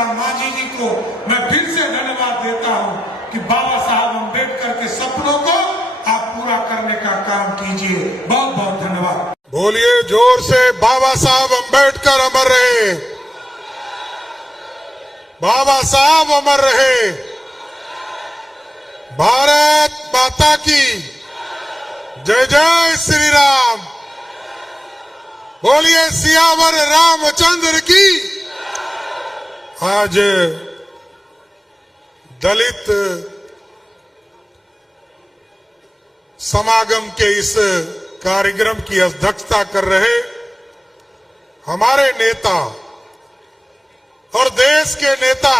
राम मांझी जी को मैं फिर से धन्यवाद देता हूं कि बाबा साहब अम्बेडकर के सपनों को आप पूरा करने का काम कीजिए। बहुत बहुत धन्यवाद। बोलिए जोर से, बाबा साहब अम्बेडकर अमर रहे, बाबा साहब अमर रहे, भारत माता की जय जय श्री राम। बोलिए सियावर रामचंद्र की। आज दलित समागम के इस कार्यक्रम की अध्यक्षता कर रहे हमारे नेता और देश के नेता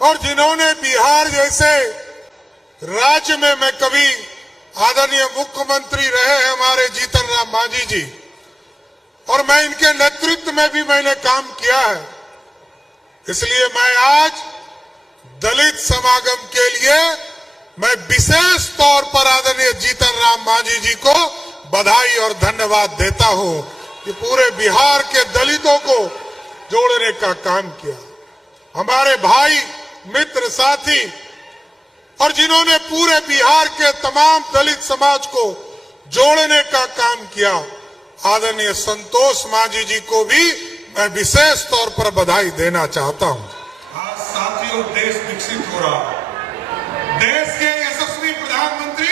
और जिन्होंने बिहार जैसे राज्य में मैं कभी आदरणीय मुख्यमंत्री रहे हैं हमारे जीतन राम मांझी जी, और मैं इनके नेतृत्व में भी मैंने काम किया है। इसलिए मैं आज दलित समागम के लिए मैं विशेष तौर पर आदरणीय जीतन राम मांझी जी को बधाई और धन्यवाद देता हूं कि पूरे बिहार के दलितों को जोड़ने का काम किया। हमारे भाई मित्र साथी और जिन्होंने पूरे बिहार के तमाम दलित समाज को जोड़ने का काम किया, आदरणीय संतोष मांझी जी को भी मैं विशेष तौर पर बधाई देना चाहता हूं। आज साथियों, देश विकसित हो रहा है। देश के यशस्वी प्रधानमंत्री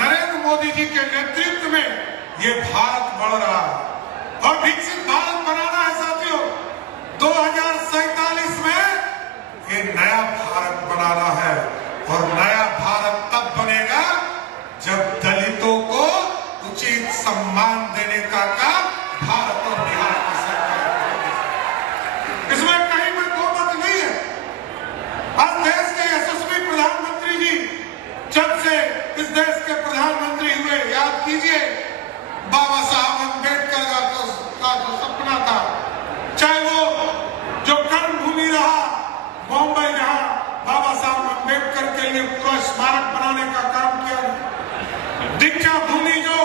नरेंद्र मोदी जी के नेतृत्व में ये भारत बढ़ रहा है और विकसित भारत बनाना है साथियों। 2047 में ये नया भारत बनाना है और नया भारत तब बनेगा जब दलितों को उचित सम्मान देने का काम भारत और बिहार की सरकार करेगी। इसमें कहीं पर दो मत नहीं है। आज देश के यशस्वी प्रधानमंत्री जी जब से इस देश के प्रधानमंत्री हुए, याद कीजिए बाबा साहब अम्बेडकर का जो सपना था, चाहे वो जो कर्मभूमि रहा बॉम्बे, जहां बाबा साहब अम्बेडकर के लिए पूरा स्मारक बनाने का काम किया, दीक्षा भूमि जो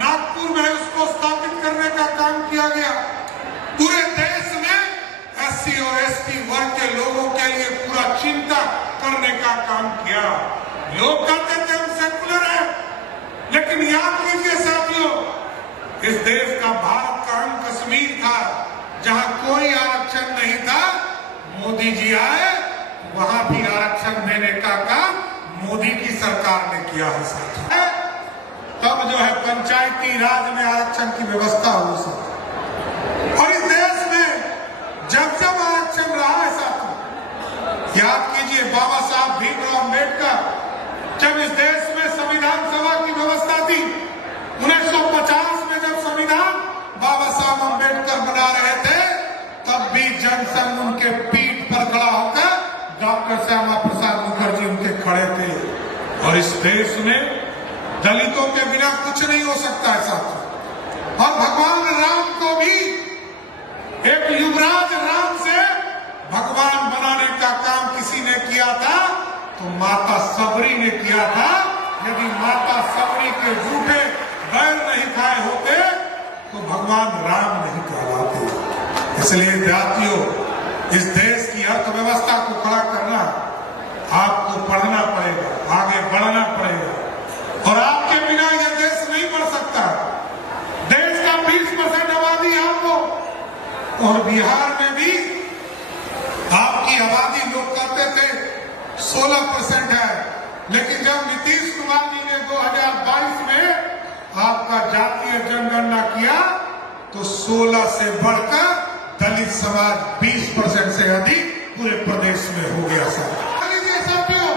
नागपुर में उसको स्थापित करने का काम किया गया, पूरे देश में एससी और एसटी वर्ग के लोगों के लिए पूरा चिंता करने का काम किया। लोग कहते थे हम सेकुलर है, लेकिन याद कीजिए साथियों, इस देश का भारत का अंग कश्मीर था जहां कोई आरक्षण नहीं था। मोदी जी आए, वहां भी आरक्षण देने का काम मोदी की सरकार ने किया है साथियों। तब जो है पंचायती राज में आरक्षण की व्यवस्था हुई साथियों, और इस देश में जब जब आरक्षण रहा है साथियों, याद कीजिए बाबा साहब भीमराव अम्बेडकर जब इस देश में संविधान सभा की व्यवस्था थी, 1950 में जब संविधान बाबा साहब अम्बेडकर बना रहे थे, तब भी जनसंघ उनके पीठ पर खड़ा होकर डॉक्टर श्यामा प्रसाद मुखर्जी उनके खड़े थे। और इस देश में दलितों के बिना कुछ नहीं हो सकता है साथियों। और भगवान राम को भी एक युवराज राम से भगवान बनाने का काम किसी ने किया था तो माता सबरी ने किया था। यदि माता सबरी के झूठे बैर नहीं खाए होते तो भगवान राम नहीं कहलाते। इसलिए जातियों, इस देश की अर्थव्यवस्था को खड़ा करना आपको पढ़ना पड़ेगा, आगे बढ़ना पड़ेगा, और आपके बिना यह देश नहीं बढ़ सकता। देश का 20% आबादी आपको, और बिहार में भी आपकी आबादी लोग कहते थे 16% है, लेकिन जब नीतीश कुमार जी ने 2022 में आपका जातीय जनगणना किया तो 16 से बढ़कर दलित समाज 20% से अधिक पूरे प्रदेश में हो गया। साथियों,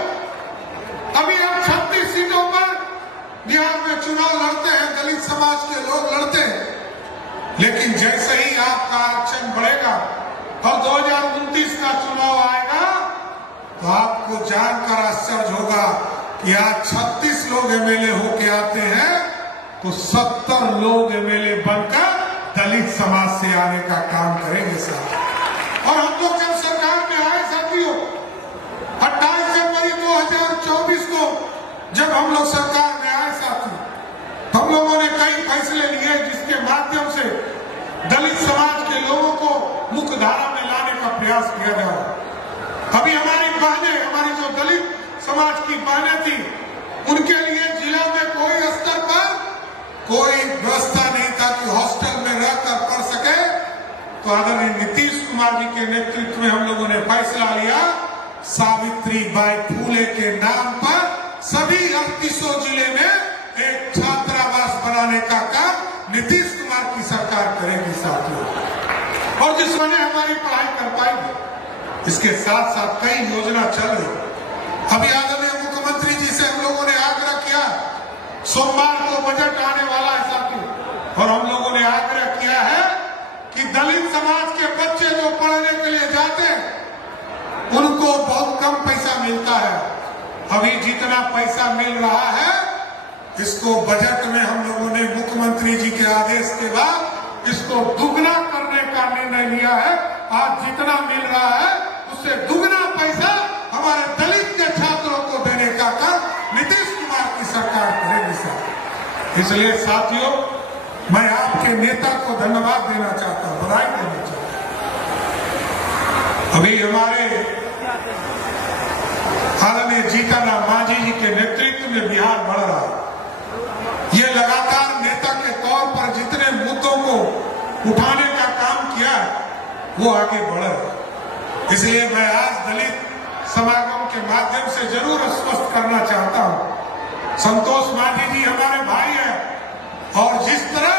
अभी हम 36 सीटों पर बिहार में चुनाव लड़ते हैं, दलित समाज के लोग लड़ते हैं, लेकिन जैसे ही आपका आरक्षण बढ़ेगा और 2029 का चुनाव आएगा तो आपको जानकर आश्चर्य होगा कि आज 36 लोग एमएलए होके आते हैं तो 70 लोग एमएलए बनकर दलित समाज से आने का काम करेंगे साहब। और हम लोग जब सरकार में आए साथियों, 28 जनवरी 2024 को जब हम लोग सरकार में आए साथियों, हम लोगों ने कई फैसले लिए जिसके माध्यम से दलित समाज के लोगों को मुख्य धारा में लाने का प्रयास किया जाए। अभी हमारी बहनें, हमारी जो दलित समाज की बहनें थी, उनके लिए जिला में कोई स्तर पर कोई व्यवस्था नहीं था कि हॉस्टल में रहकर पढ़ सके। तो आदरणीय नीतीश कुमार जी के नेतृत्व में हम लोगों ने फैसला लिया, सावित्रीबाई फूले के नाम पर सभी 3800 जिले में एक छात्रावास बनाने का काम नीतीश कुमार की सरकार करेगी साथियों, और जिसमें हमारी पढ़ाई कर पाएगी। इसके साथ साथ कई योजना चल रही। अभी आदरणीय मुख्यमंत्री जी से हम लोगों ने आग्रह किया, सोमवार को बजट आने वाला है साथियों, और हम लोगों ने आग्रह किया है कि दलित समाज के बच्चे जो पढ़ने के लिए जाते हैं उनको बहुत कम पैसा मिलता है। अभी जितना पैसा मिल रहा है, इसको बजट में हम लोगों ने मुख्यमंत्री जी के आदेश के बाद इसको दुगना करने का निर्णय लिया है। आज जितना मिल रहा है उससे दुगना पैसा हमारे दलित के छात्रों को देने का काम नीतीश कुमार की सरकार करेगी सर। इसलिए साथियों, मैं आपके नेता को धन्यवाद देना चाहता हूं, बधाई देना चाहता हूं। अभी हमारे आदरणीय जीतनराम मांझी जी के नेतृत्व में बिहार बढ़ रहा है। ये लगातार नेता के तौर पर जितने मुद्दों को उठाने का काम किया वो आगे बढ़ रहा है। इसलिए मैं आज दलित समागम के माध्यम से जरूर आश्वस्त करना चाहता हूं, संतोष मांझी जी हमारे भाई हैं, और जिस तरह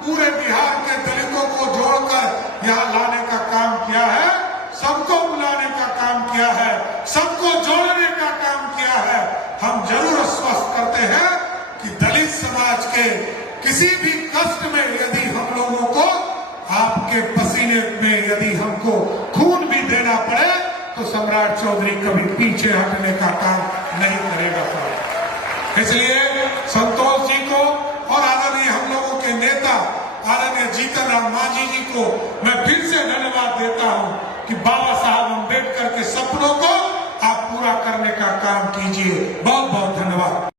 पूरे बिहार के दलितों को जोड़कर यहाँ लाने का काम किया है, सबको बुलाने का काम किया है, सबको जोड़ने का काम किया है, हम जरूर आश्वस्त करते हैं कि दलित समाज के किसी भी कष्ट में यदि हम लोगों को आपके पसीने में यदि हमको खून भी देना पड़े तो सम्राट चौधरी कभी पीछे हटने का काम नहीं करेगा। इसलिए संतोष जी को और आदरणीय हम लोगों के नेता आदरणीय जीतनराम मांझी जी को मैं फिर से धन्यवाद देता हूं कि बाबा साहब अम्बेडकर के सपनों को आप पूरा करने का काम कीजिए। बहुत बहुत धन्यवाद।